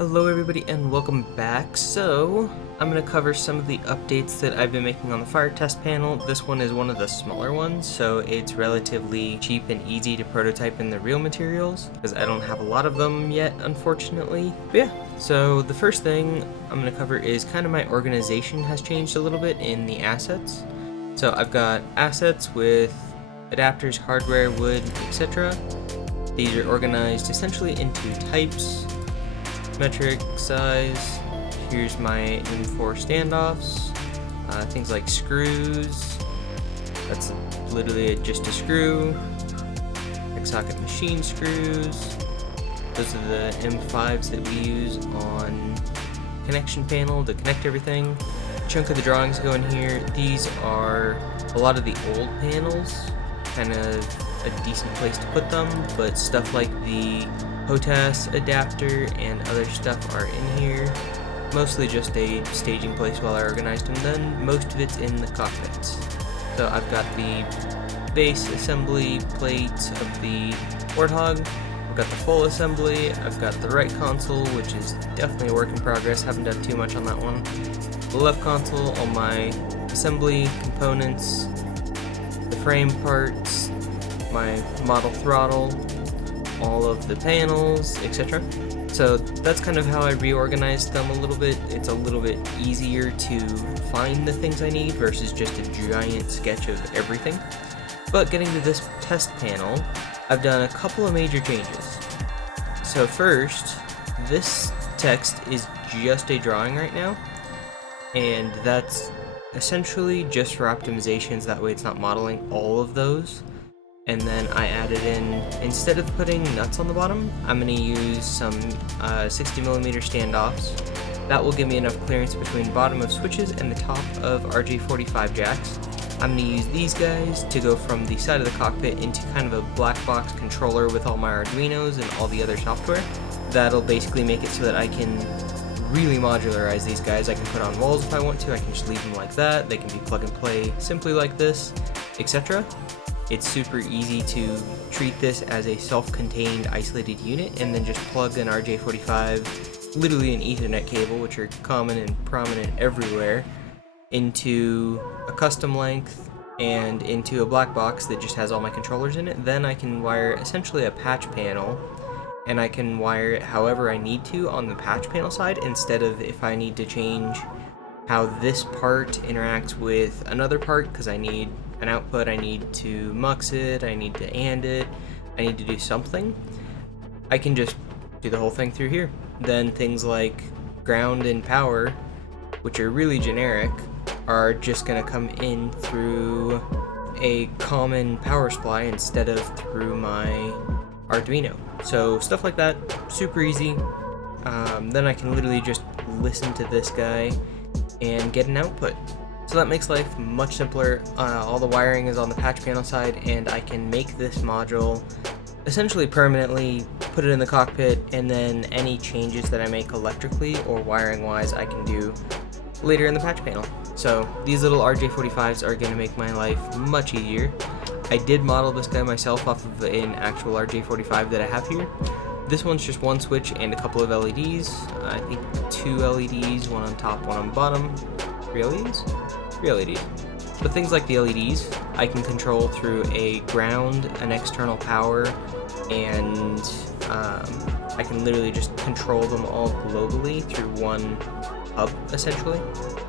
Hello everybody and welcome back. So, I'm going to cover some of the updates that I've been making on the fire test panel. This one is one of the smaller ones, so it's relatively cheap and easy to prototype in the real materials, because I don't have a lot of them yet, unfortunately. But yeah, so the first thing I'm going to cover is kind of my organization has changed a little bit in the assets. So I've got assets with adapters, hardware, wood, etc. These are organized essentially into types. Metric size. Here's my M4 standoffs. Things like screws. That's literally just a screw. X-socket machine screws. Those are the M5s that we use on connection panel to connect everything. A chunk of the drawings go in here. These are a lot of the old panels. Kind of a decent place to put them, but stuff like the HOTAS adapter and other stuff are in here. Mostly just a staging place while I organized them, then most of it's in the cockpit. So I've got the base assembly plate of the Warthog, I've got the full assembly, I've got the right console, which is definitely a work in progress, haven't done too much on that one. The left console, all my assembly components, the frame parts, my model throttle, all of the panels, etc. So that's kind of how I reorganized them a little bit. It's a little bit easier to find the things I need versus just a giant sketch of everything. But getting to this test panel, I've done a couple of major changes. So first, this text is just a drawing right now, and that's essentially just for optimizations, that way it's not modeling all of those. And then I added in, instead of putting nuts on the bottom, I'm going to use some 60mm standoffs. That will give me enough clearance between bottom of switches and the top of RJ45 jacks. I'm going to use these guys to go from the side of the cockpit into kind of a black box controller with all my Arduinos and all the other software. That'll basically make it so that I can really modularize these guys. I can put on walls if I want to, I can just leave them like that, they can be plug and play simply like this, etc. It's super easy to treat this as a self-contained isolated unit and then just plug an RJ45, literally an Ethernet cable, which are common and prominent everywhere, into a custom length and into a black box that just has all my controllers in it. Then I can wire essentially a patch panel, and I can wire it however I need to on the patch panel side, instead of if I need to change how this part interacts with another part because I need an output, I need to mux it, I need to AND it, I need to do something, I can just do the whole thing through here. Then things like ground and power, which are really generic, are just going to come in through a common power supply instead of through my Arduino. So stuff like that, super easy. Then I can literally just listen to this guy and get an output. So that makes life much simpler. All the wiring is on the patch panel side, and I can make this module essentially permanently, put it in the cockpit, and then any changes that I make electrically or wiring wise I can do later in the patch panel. So these little RJ45s are going to make my life much easier. I did model this guy myself off of an actual RJ45 that I have here. This one's just one switch and a couple of LEDs. I think 2 LEDs, one on top, one on bottom. 3 LEDs? 3 LEDs. But things like the LEDs, I can control through a ground, an external power, and I can literally just control them all globally through one hub, essentially.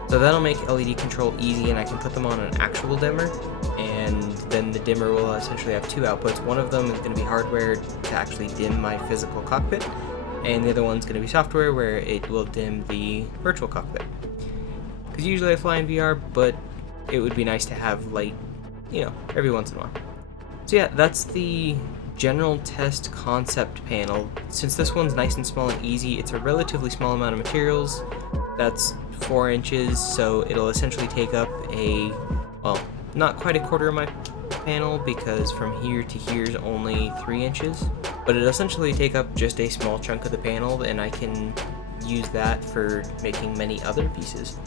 So that'll make LED control easy, and I can put them on an actual dimmer, and then the dimmer will essentially have 2 outputs. One of them is going to be hardware to actually dim my physical cockpit, and the other one's going to be software where it will dim the virtual cockpit. Because usually I fly in VR, but it would be nice to have light, every once in a while. So yeah, that's the general test concept panel. Since this one's nice and small and easy, it's a relatively small amount of materials. That's 4 inches, so it'll essentially take up not quite a quarter of my panel, because from here to here is only 3 inches. But it'll essentially take up just a small chunk of the panel, and I can use that for making many other pieces.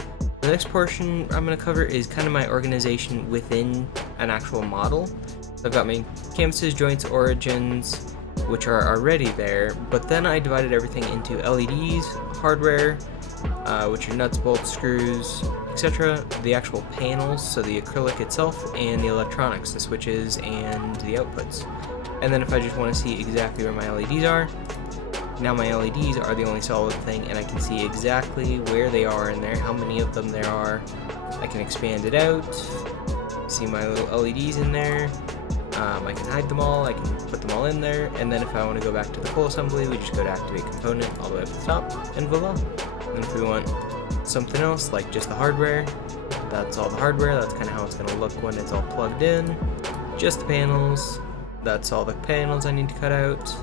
The next portion I'm going to cover is kind of my organization within an actual model. So I've got my canvases, joints, origins, which are already there, but then I divided everything into LEDs, hardware, which are nuts, bolts, screws, etc., the actual panels, so the acrylic itself, and the electronics, the switches and the outputs. And then if I just want to see exactly where my LEDs are, now my LEDs are the only solid thing, and I can see exactly where they are in there, how many of them there are. I can expand it out, see my little LEDs in there. I can hide them all, I can put them all in there, and then if I want to go back to the full assembly, we just go to activate component all the way up to the top, and voila. And if we want something else, like just the hardware, that's all the hardware, that's kind of how it's going to look when it's all plugged in. Just the panels, that's all the panels I need to cut out.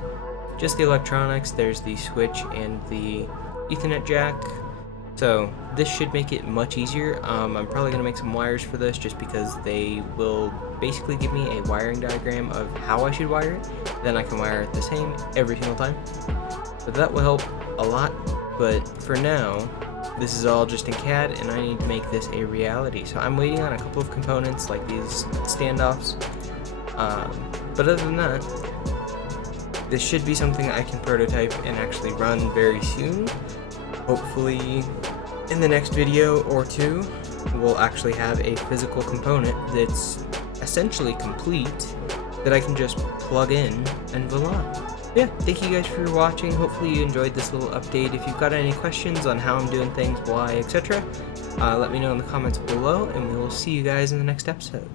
Just the electronics, there's the switch and the Ethernet jack. So this should make it much easier. I'm probably going to make some wires for this just because they will basically give me a wiring diagram of how I should wire it. Then I can wire it the same every single time. So that will help a lot, but for now, this is all just in CAD and I need to make this a reality. So I'm waiting on a couple of components like these standoffs. But other than that, this should be something I can prototype and actually run very soon. Hopefully in the next video or two, we'll actually have a physical component that's essentially complete that I can just plug in and voila. Yeah, thank you guys for watching. Hopefully you enjoyed this little update. If you've got any questions on how I'm doing things, why, etc., let me know in the comments below, and we will see you guys in the next episode.